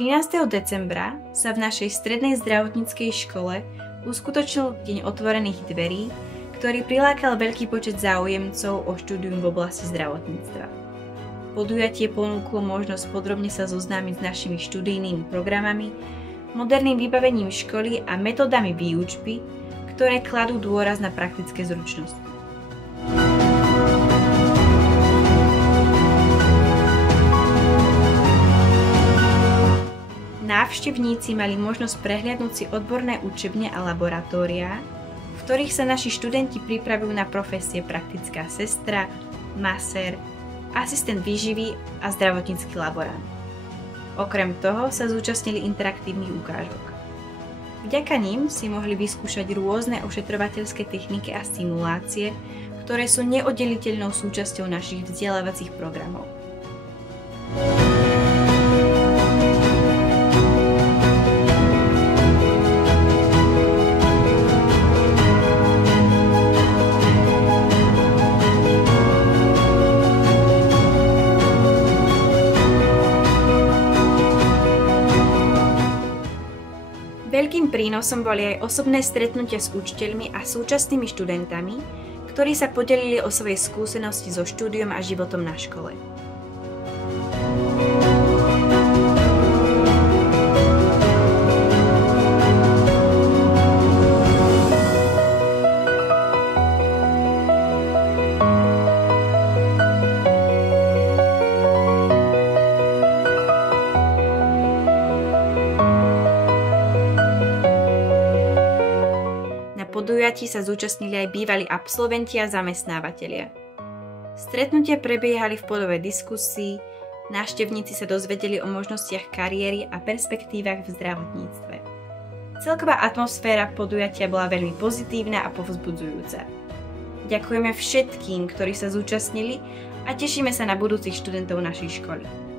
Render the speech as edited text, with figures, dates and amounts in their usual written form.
13. decembra sa v našej strednej zdravotníckej škole uskutočnil Deň otvorených dverí, ktorý prilákal veľký počet záujemcov o štúdium v oblasti zdravotníctva. Podujatie ponúklo možnosť podrobne sa zoznámiť s našimi študijnými programami, moderným vybavením školy a metódami výučby, ktoré kladú dôraz na praktické zručnosti. Návštevníci mali možnosť prehliadnúť si odborné učebne a laboratóriá, v ktorých sa naši študenti pripravujú na profesie praktická sestra, masér, asistent výživy a zdravotnícky laborant. Okrem toho sa zúčastnili interaktívnych ukážok. Vďaka nim si mohli vyskúšať rôzne ošetrovateľské techniky a stimulácie, ktoré sú neoddeliteľnou súčasťou našich vzdelávacích programov. Veľkým prínosom boli aj osobné stretnutia s učiteľmi a súčasnými študentami, ktorí sa podelili o svoje skúsenosti so štúdiom a životom na škole. Podujatí sa zúčastnili aj bývalí absolventi a zamestnávateľia. Stretnutia prebiehali v podobe diskusí, návštevníci sa dozvedeli o možnostiach kariéry a perspektívach v zdravotníctve. Celková atmosféra podujatia bola veľmi pozitívna a povzbudzujúca. Ďakujeme všetkým, ktorí sa zúčastnili a tešíme sa na budúcich študentov našej školy.